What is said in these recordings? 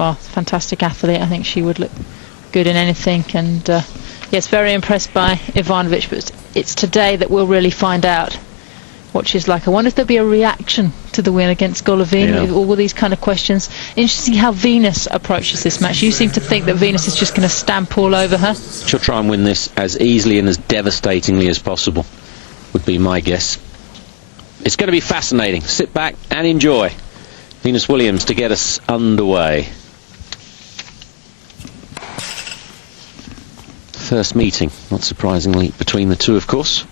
well, fantastic athlete. I think she would look good in anything. And yes, very impressed by Ivanovic, but it's today that we'll really find out what she's like. I wonder if there'll be a reaction to the win against Golovin with all these kind of questions. Interesting how Venus approaches this match. You seem to think that Venus is just going to stamp all over her. She'll try and win this as easily and as devastatingly as possible, would be my guess. It's going to be fascinating. Sit back and enjoy. Venus Williams to get us underway. First meeting, not surprisingly, between the two, of course.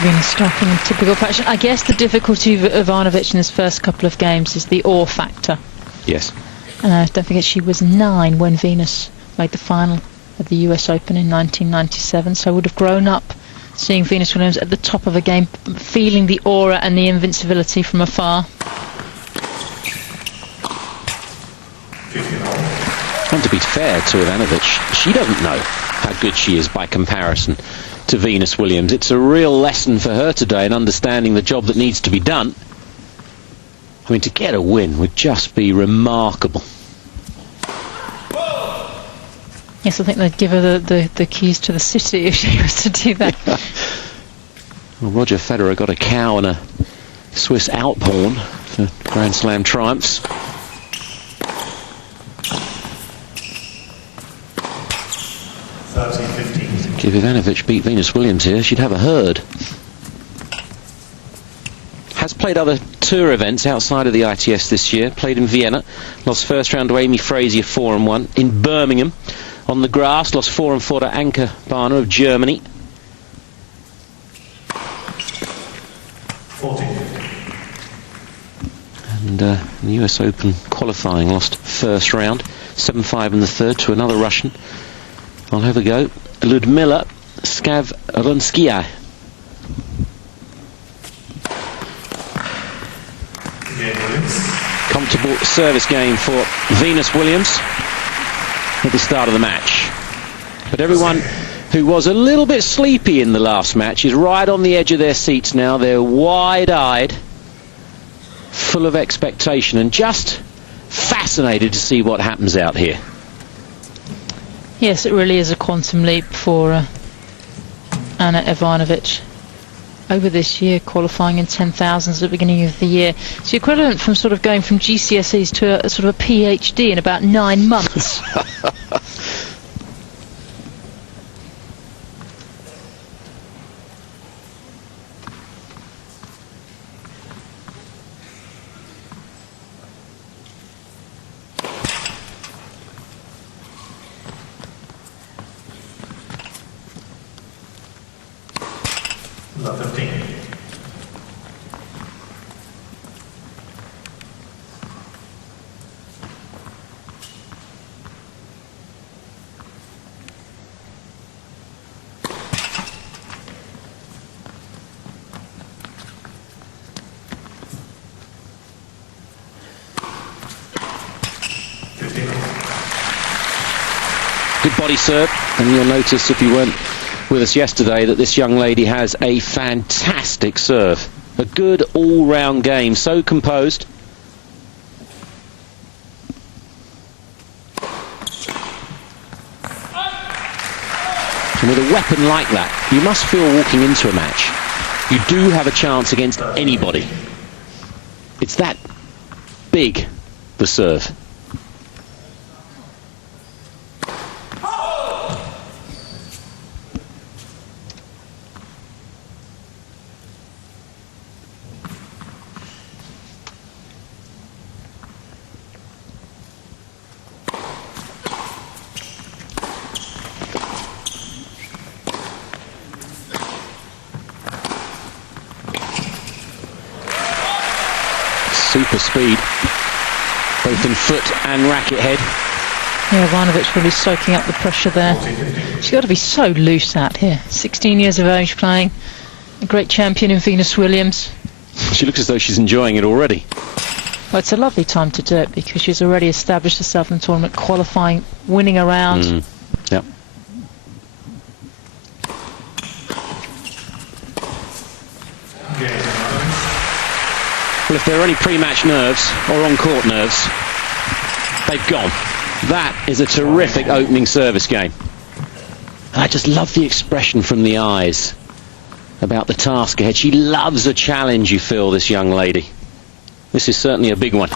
Venus striking in typical fashion. I guess the difficulty of Ivanovic in his first couple of games is the awe factor. Yes. Don't forget she was 9 when Venus made the final of the US Open in 1997, so I would have grown up seeing Venus Williams at the top of a game, feeling the aura and the invincibility from afar. And to be fair to Ivanovic, she doesn't know how good she is by comparison to Venus Williams. It's a real lesson for her today in understanding the job that needs to be done. I mean, to get a win would just be remarkable. Yes, I think they'd give her the keys to the city if she was to do that. Well, Roger Federer got a cow and a Swiss Alphorn for Grand Slam triumphs. If Ivanovic beat Venus Williams here, she'd have a herd. Has played other tour events outside of the ITS this year. Played in Vienna, lost first round to Amy Frazier 4-1. In Birmingham, on the grass, lost 4-4 to Anke Barner of Germany. 40. And the US Open qualifying, lost first round, 7-5 in the third to another Russian. I'll have a go. Ludmila Skavronskia. Comfortable service game for Venus Williams at the start of the match. But everyone who was a little bit sleepy in the last match is right on the edge of their seats now. They're wide-eyed, full of expectation, and just fascinated to see what happens out here. Yes, it really is a quantum leap for Anna Ivanovic over this year, qualifying in 10,000s at the beginning of the year. It's the equivalent from sort of going from GCSEs to a sort of a PhD in about 9 months. Good body serve, and you'll notice if you weren't with us yesterday that this young lady has a fantastic serve. A good all-round game, so composed. And with a weapon like that, you must feel walking into a match, you do have a chance against anybody. It's that big, the serve. Super speed, both in foot and racket head. Yeah, Ivanovic really soaking up the pressure there. She's got to be so loose out here. 16 years of age, playing a great champion in Venus Williams. She looks as though she's enjoying it already. Well, it's a lovely time to do it because she's already established herself in the tournament, qualifying, winning a round. Yep. Well, if there are any pre-match nerves or on-court nerves, they've gone. That is a terrific opening service game. And I just love the expression from the eyes about the task ahead. She loves a challenge, you feel, this young lady. This is certainly a big one.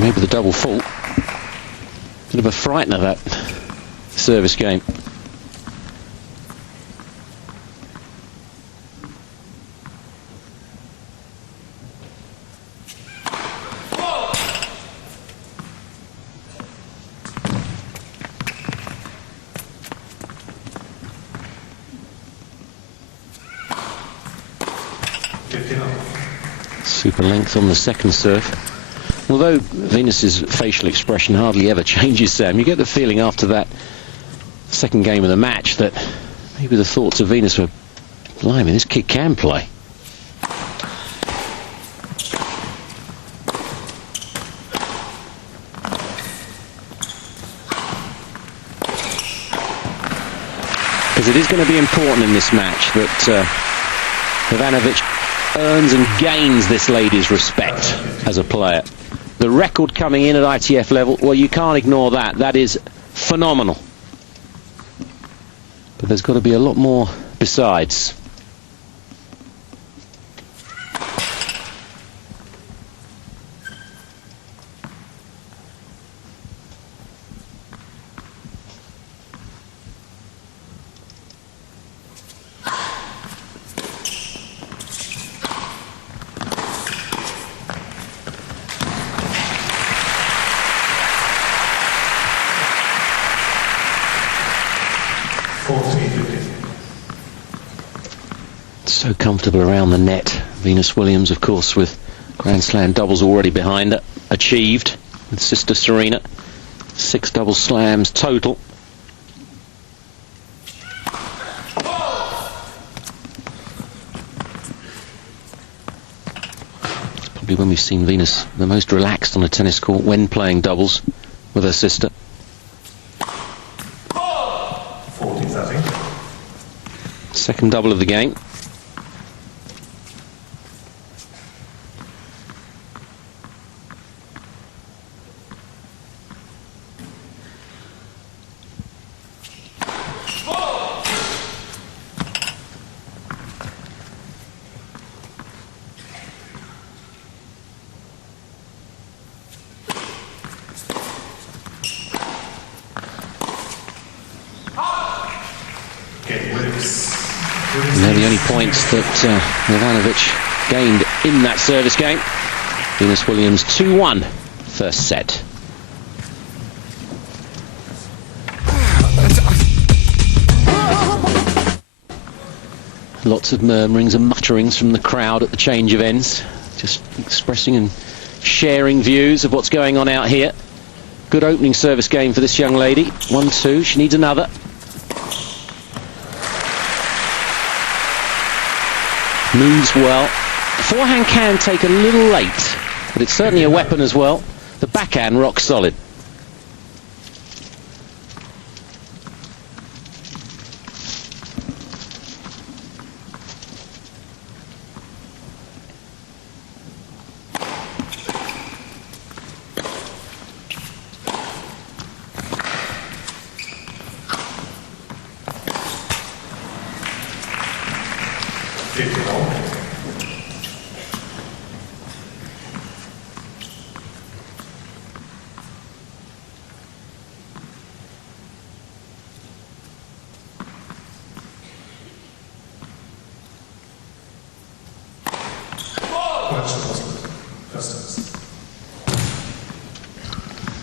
Maybe the double fault. Bit of a frightener, that service game. Super length on the second serve. Although Venus's facial expression hardly ever changes, Sam, you get the feeling after that second game of the match that maybe the thoughts of Venus were, blimey, this kid can play. Because it is going to be important in this match that Ivanovic earns and gains this lady's respect as a player. The record coming in at ITF level, well, you can't ignore that. That is phenomenal. But there's got to be a lot more besides. So comfortable around the net. Venus Williams, of course, with Grand Slam doubles already behind her, achieved with sister Serena. 6 double slams total. It's probably when we've seen Venus the most relaxed on a tennis court when playing doubles with her sister. 40-30. Second double of the game. And they're the only points that Ivanovic gained in that service game. Venus Williams 2-1 first set. Lots of murmurings and mutterings from the crowd at the change of ends, just expressing and sharing views of what's going on out here. Good opening service game for this young lady. 1-2, she needs another. Moves well. Forehand can take a little late, but it's certainly a weapon as well. The backhand rock solid.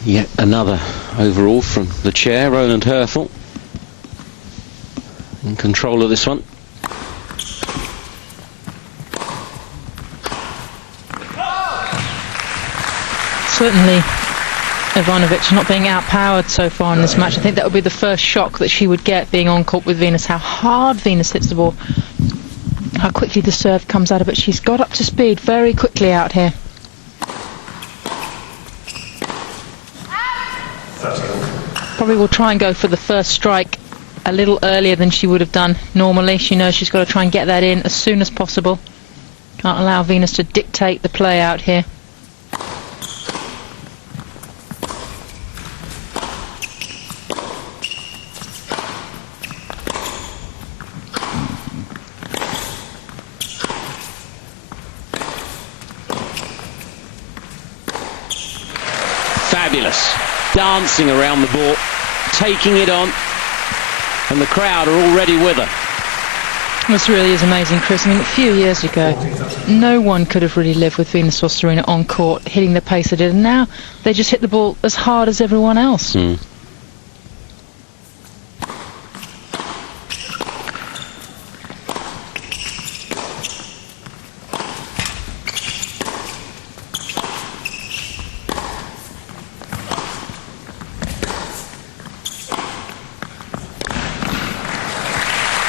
Yet another overall from the chair, Roland Hertel, in control of this one. Certainly Ivanovic not being outpowered so far in this match. I think that would be the first shock that she would get being on court with Venus, how hard Venus hits the ball. how quickly the serve comes out of it. She's got up to speed very quickly out here. 30. Probably will try and go for the first strike a little earlier than she would have done normally. She knows she's got to try and get that in as soon as possible. Can't allow Venus to dictate the play out here. Fabulous. Dancing around the ball, taking it on, and the crowd are already with her. This really is amazing, Chris. I mean, a few years ago, no one could have really lived with Venus or Serena on court, hitting the pace they did, and now they just hit the ball as hard as everyone else.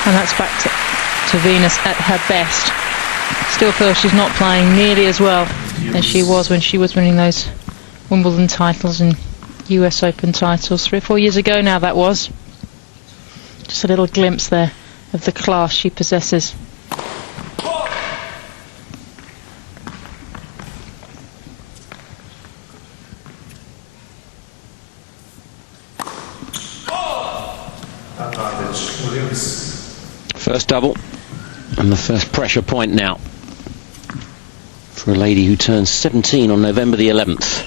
And that's back to Venus at her best. Still feels she's not playing nearly as well as she was when she was winning those Wimbledon titles and US Open titles 3 or 4 years ago now that was. Just a little glimpse there of the class she possesses. Ivanovic, Williams. First double, and the first pressure point now for a lady who turns 17 on November the 11th.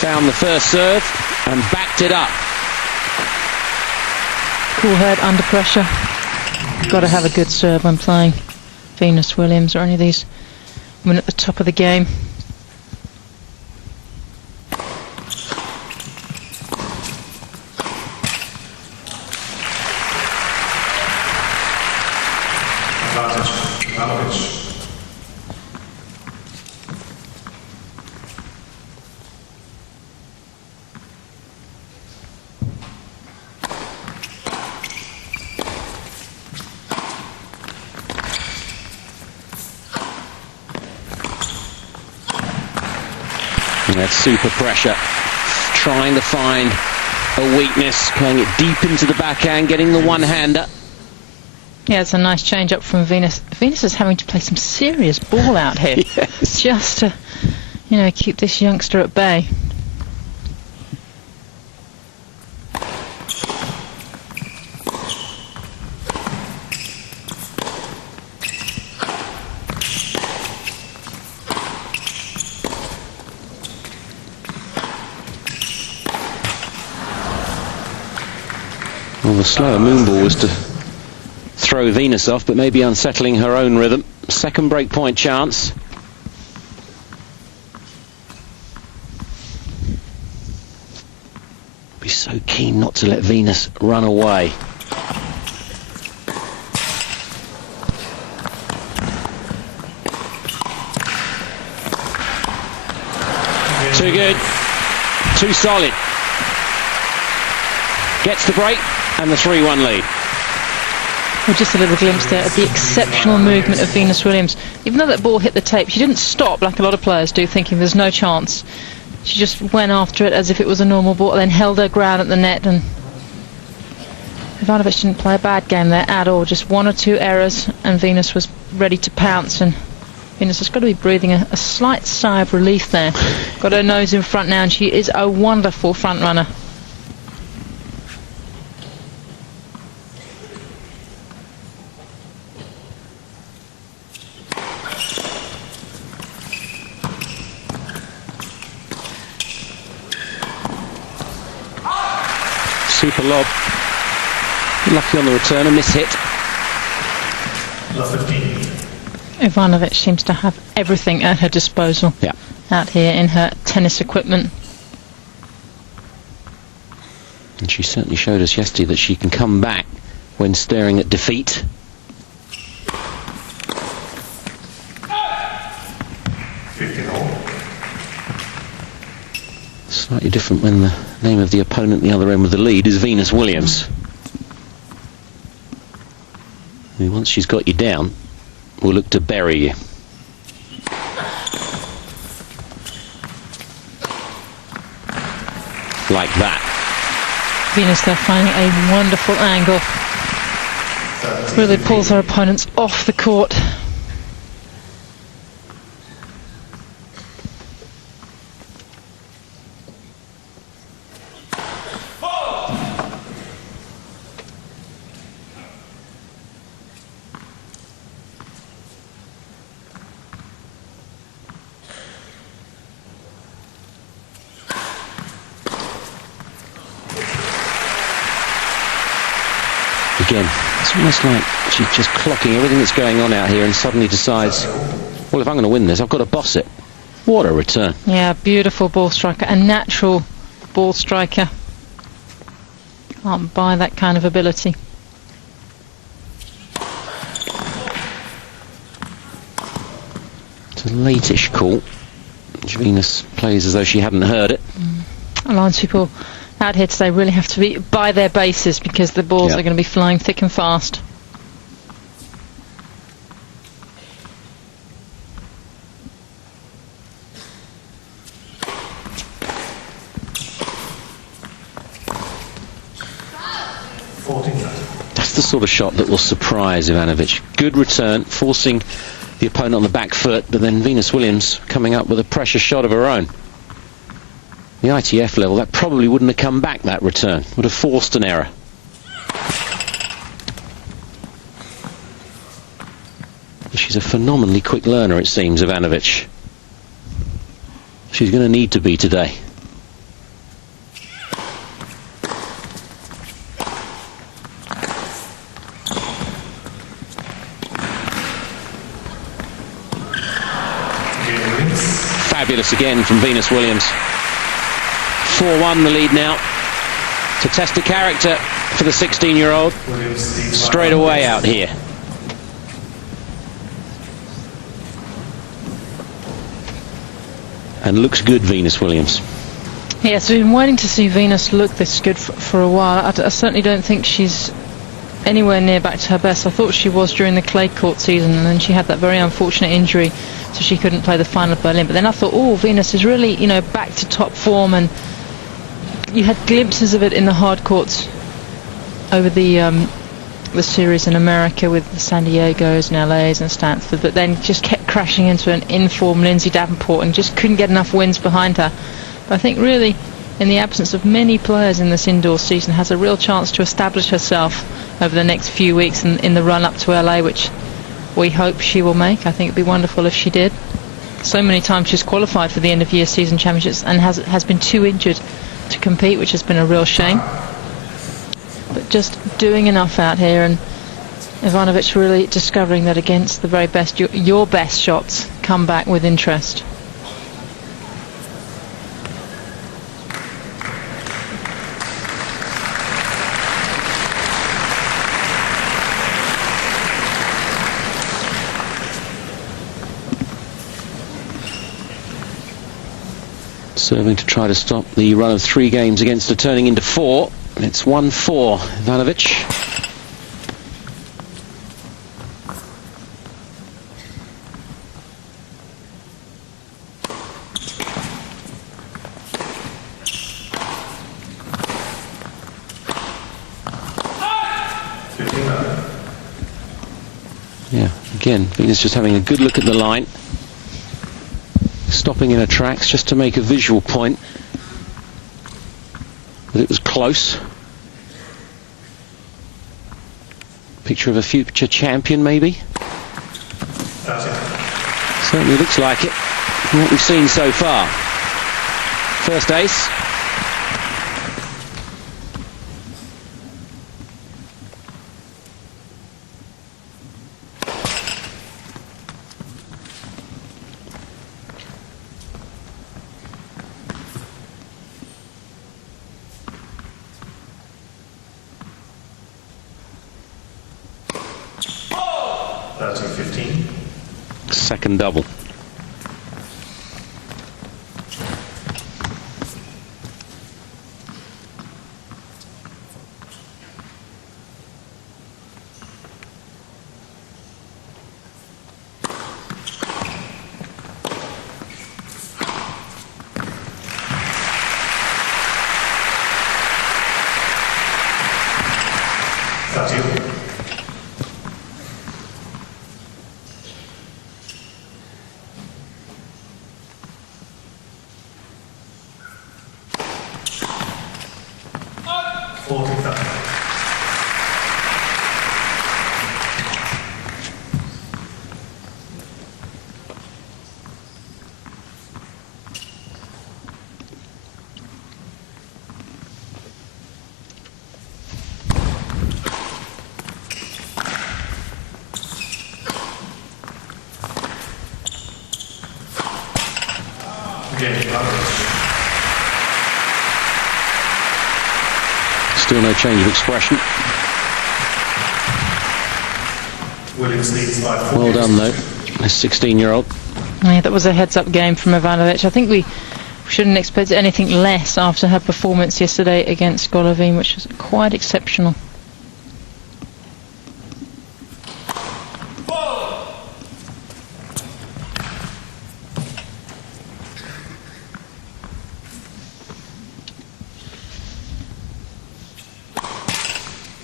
Found the first serve and backed it up. Cool head under pressure. Got to have a good serve when playing Venus Williams or any of these women at the top of the game. Ivanovic. That's super pressure, trying to find a weakness, playing it deep into the backhand, getting the one-hander. Yeah, it's a nice change up from Venus. Venus is having to play some serious ball out here. Yes. Just to, keep this youngster at bay. Well, the slower moon ball was to throw Venus off, but maybe unsettling her own rhythm. Second break point chance. Be so keen not to let Venus run away. Too good, too solid. Gets the break and the 3-1 lead. Well, just a little glimpse there of the exceptional movement of Venus Williams. Even though that ball hit the tape, she didn't stop like a lot of players do, thinking there's no chance. She just went after it as if it was a normal ball, then held her ground at the net. And Ivanovic didn't play a bad game there at all. Just 1 or 2 errors, and Venus was ready to pounce. And Venus has got to be breathing a slight sigh of relief there. Got her nose in front now, and she is a wonderful front runner. Super lob. Lucky on the return, a miss hit. 15. Ivanovic seems to have everything at her disposal out here in her tennis equipment. And she certainly showed us yesterday that she can come back when staring at defeat. Slightly different when the name of the opponent at the other end with the lead is Venus Williams. And once she's got you down, we'll look to bury you. Like that. Venus there finding a wonderful angle. Really pulls her opponents off the court. Again, it's almost like she's just clocking everything that's going on out here and suddenly decides, well, if I'm going to win this, I've got to boss it. What a return. Yeah, beautiful ball striker, a natural ball striker. Can't buy that kind of ability. It's a late-ish call. Venus plays as though she hadn't heard it. Alliance people out here today really have to be by their bases because the balls are going to be flying thick and fast. That's the sort of shot that will surprise Ivanovic. Good return, forcing the opponent on the back foot, but then Venus Williams coming up with a pressure shot of her own. The ITF level, that probably wouldn't have come back, that return. Would have forced an error. She's a phenomenally quick learner, it seems, Ivanovic. She's going to need to be today. Fabulous again from Venus Williams. 4-1 the lead now. To test the character for the 16-year-old. Straight away out here. And looks good, Venus Williams. Yes, we've been waiting to see Venus look this good for a while. I certainly don't think she's anywhere near back to her best. I thought she was during the clay court season, and then she had that very unfortunate injury, so she couldn't play the final of Berlin. But then I thought, oh, Venus is really, you know, back to top form, and you had glimpses of it in the hard courts over the series in America with the San Diego's and LA's and Stanford, but then just kept crashing into an informed Lindsay Davenport and just couldn't get enough wins behind her. But I think really, in the absence of many players in this indoor season, has a real chance to establish herself over the next few weeks in the run up to LA, which we hope she will make. I think it'd be wonderful if she did. So many times she's qualified for the end of year season championships and has been too injured to compete, which has been a real shame. But just doing enough out here, and Ivanovic really discovering that against the very best, your best shots come back with interest. Serving to try to stop the run of 3 games against her turning into 4. It's 1-4, Ivanovic. Yeah, again, Venus just having a good look at the line. Stopping in her tracks just to make a visual point that it was close. Picture of a future champion, maybe. Certainly looks like it from what we've seen so far. First ace. Second double. Again, Ivanovic. Still no change of expression. Williams leads by 4 Well games done, to though, 2. this 16-year-old. Yeah, that was a heads-up game from Ivanovic. I think we shouldn't expect anything less after her performance yesterday against Golovin, which was quite exceptional.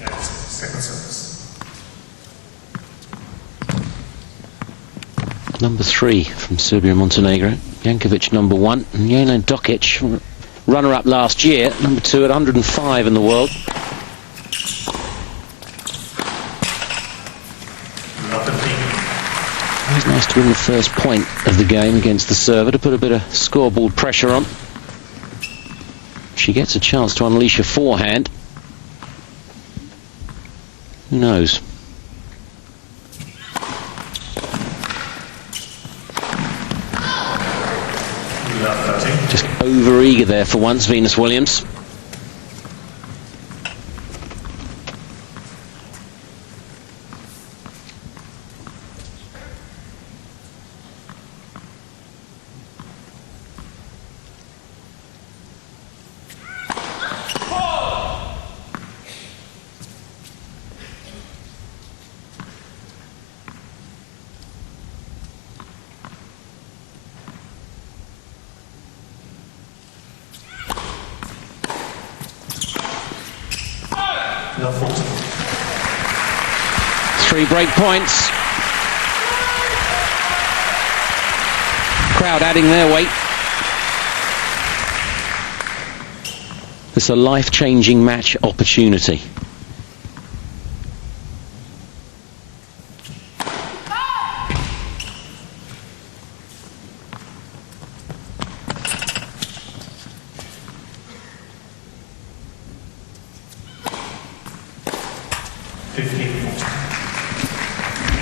Yes, second service. Number 3 from Serbia and Montenegro. Jankovic number 1. And Jelena Dokic, runner-up last year, number 2 at 105 in the world. Number 15. Always nice to win the first point of the game against the server to put a bit of scoreboard pressure on. She gets a chance to unleash a forehand. Who knows? Number 13. Just over-eager there for once, Venus Williams. Number 14. 3 break points. Crowd adding their weight. It's a life-changing match opportunity.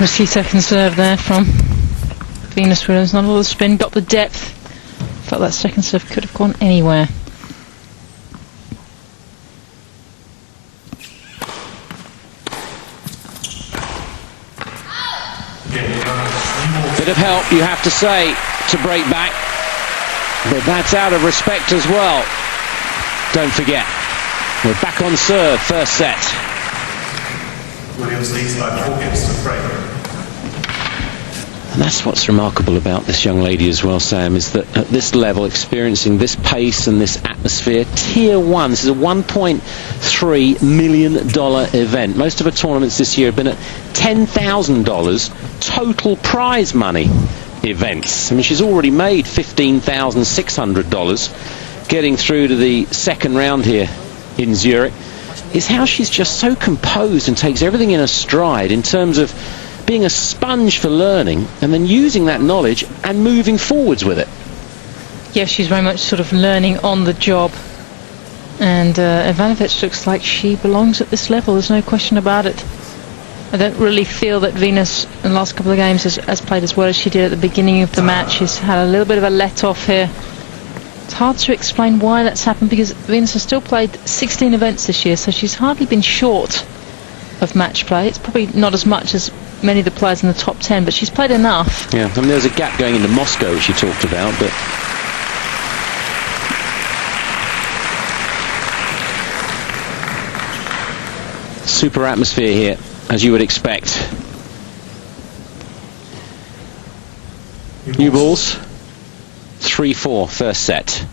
Risky second serve there from Venus Williams. Not all the spin, got the depth. Felt that second serve could have gone anywhere. Bit of help, you have to say, to break back. But that's out of respect as well. Don't forget, we're back on serve, first set. Williams leads by 4 games to 3. And that's what's remarkable about this young lady as well, Sam, is that at this level, experiencing this pace and this atmosphere, Tier 1, this is a $1.3 million event. Most of her tournaments this year have been at $10,000 total prize money events. I mean, she's already made $15,600 getting through to the second round here in Zurich. Is how she's just so composed and takes everything in a stride in terms of being a sponge for learning and then using that knowledge and moving forwards with it. Yeah, she's very much sort of learning on the job. And Ivanovic looks like she belongs at this level, there's no question about it. I don't really feel that Venus in the last couple of games has played as well as she did at the beginning of the match. She's had a little bit of a let-off here. It's hard to explain why that's happened because Venus has still played 16 events this year, so she's hardly been short of match play. It's probably not as much as many of the players in the top 10, but she's played enough. Yeah, I mean, there's a gap going into Moscow, which she talked about, but super atmosphere here, as you would expect. New balls. 3-4 first set.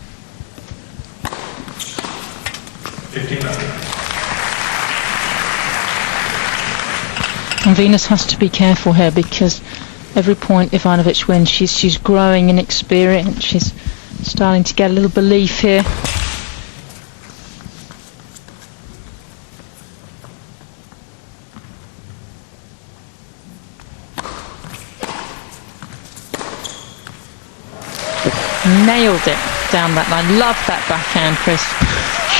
15-0. And Venus has to be careful here because every point Ivanovic wins, she's growing in experience. She's starting to get a little belief here. Nailed it down that line. Love that backhand, Chris.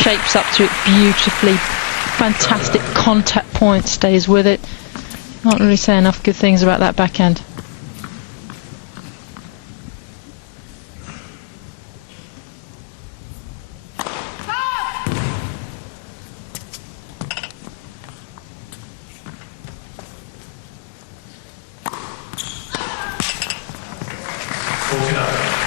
Shapes up to it beautifully. Fantastic contact point, stays with it. Not really say enough good things about that backhand. 49.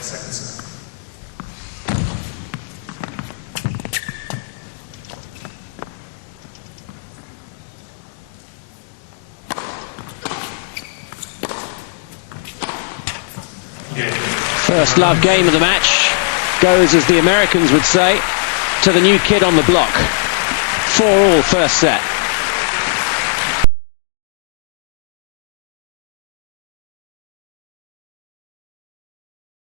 Second set. First love game of the match goes, as the Americans would say, to the new kid on the block. 4-all first set.